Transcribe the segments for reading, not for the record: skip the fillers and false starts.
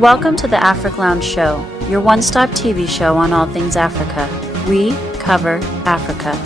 Welcome to the Afrik Lounge Show, your one-stop TV show on all things Africa. We cover Africa.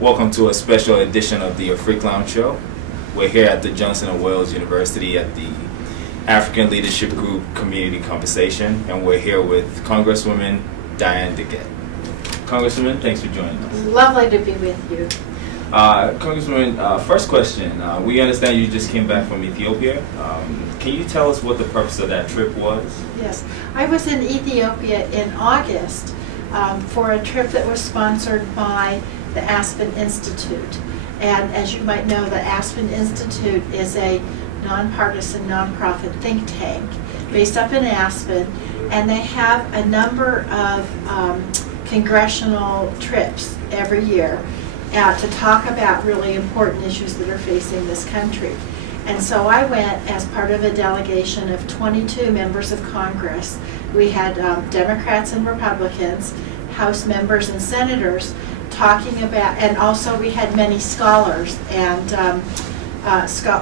Welcome to a special edition of the Afrik Lounge Show. We're here at the Johnson & Wales University at the African Leadership Group Community Conversation, and we're here with Congresswoman Diane Degette. Congresswoman, thanks for joining us. Lovely to be with you. Congresswoman, first question. We understand you just came back from Ethiopia. Can you tell us what the purpose of that trip was? Yes, I was in Ethiopia in August for a trip that was sponsored by the Aspen Institute. And as you might know, the Aspen Institute is a nonpartisan, nonprofit think tank based up in Aspen, and they have a number of congressional trips every year to talk about really important issues that are facing this country. And so I went as part of a delegation of 22 members of Congress. We had Democrats and Republicans, House members and senators, talking about, and also we had many scholars and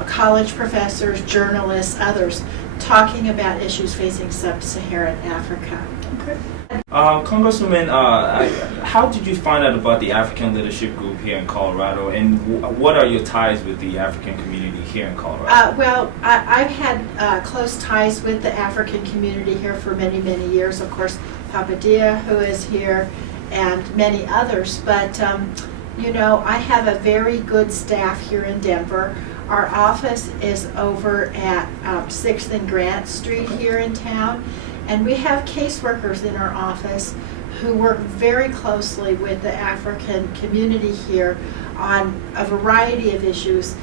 college professors, journalists, others, talking about issues facing sub-Saharan Africa. Okay. Congresswoman, how did you find out about the African Leadership Group here in Colorado, and what are your ties with the African community here in Colorado? Well, I've had close ties with the African community here for many, many years. Of course, Papa Dia, who is here, and many others, but you know, I have a very good staff here in Denver. Our office is over at 6th and Grant Street here in town, and we have caseworkers in our office who work very closely with the African community here on a variety of issues,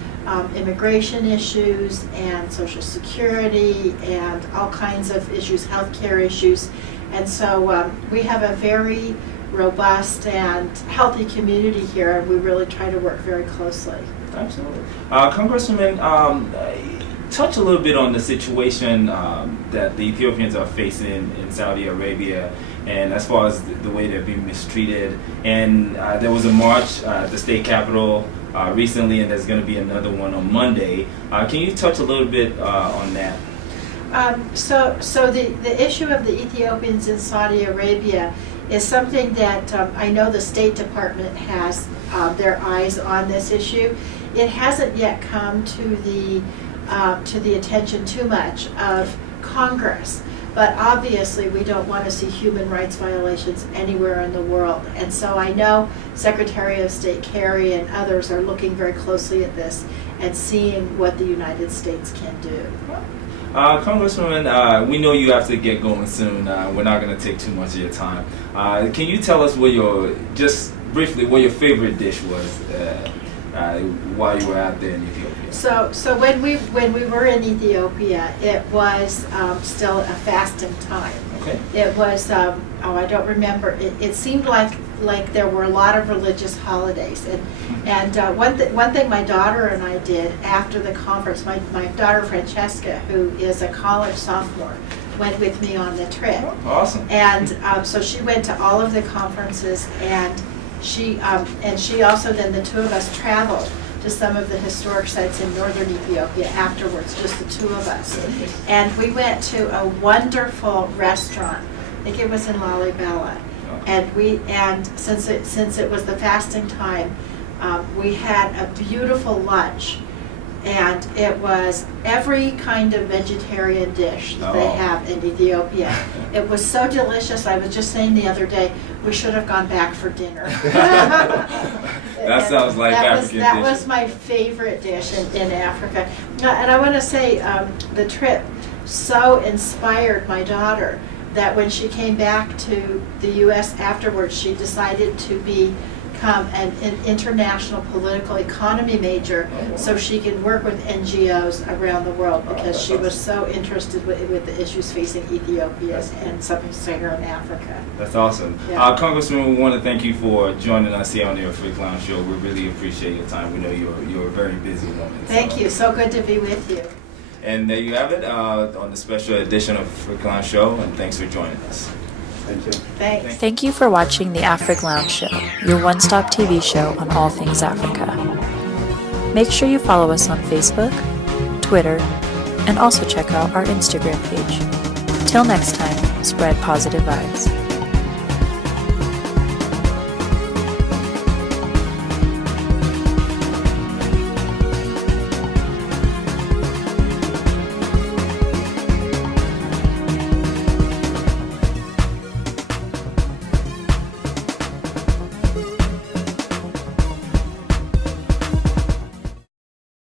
immigration issues and Social Security and all kinds of issues, healthcare issues. And so we have a very robust and healthy community here, and we really try to work very closely. Absolutely. Congresswoman, touch a little bit on the situation that the Ethiopians are facing in Saudi Arabia, and as far as the way they're being mistreated. And there was a march at the state capitol recently, and there's going to be another one on Monday. Can you touch a little bit on that? So the issue of the Ethiopians in Saudi Arabia is something that I know the State Department has their eyes on this issue. It hasn't yet come to the attention too much of Congress, but obviously we don't want to see human rights violations anywhere in the world. And so I know Secretary of State Kerry and others are looking very closely at this and seeing what the United States can do. Congresswoman, we know you have to get going soon. We're not going to take too much of your time. Can you tell us just briefly, what your favorite dish was while you were out there in Ethiopia? So when we were in Ethiopia, it was still a fasting time. Okay. It was I don't remember. It seemed like there were a lot of religious holidays, and one thing my daughter and I did after the conference, my daughter Francesca, who is a college sophomore, went with me on the trip. Oh, awesome. And so she went to all of the conferences, and she also, then the two of us traveled to some of the historic sites in northern Ethiopia afterwards, just the two of us. And we went to a wonderful restaurant. I think it was in Lalibela. And since it was the fasting time, we had a beautiful lunch, and it was every kind of vegetarian dish that they have in Ethiopia. It was so delicious. I was just saying the other day, we should have gone back for dinner. That sounds like African That dish. was my favorite dish in Africa. And I want to say the trip so inspired my daughter that when she came back to the U.S. afterwards, she decided to become an international political economy major, so she can work with NGOs around the world, because she was so interested with the issues facing Ethiopia and sub-Saharan Africa. That's awesome. Yeah. Congresswoman, we want to thank you for joining us here on the Afrik Lounge Show. We really appreciate your time. We know you're a very busy woman. Thank you. So good to be with you. And there you have it on the special edition of Afrik Lounge Show, and thanks for joining us. Thank you. Thanks. Thank you for watching the Afrik Lounge Show, your one-stop TV show on all things Africa. Make sure you follow us on Facebook, Twitter, and also check out our Instagram page. Till next time, spread positive vibes.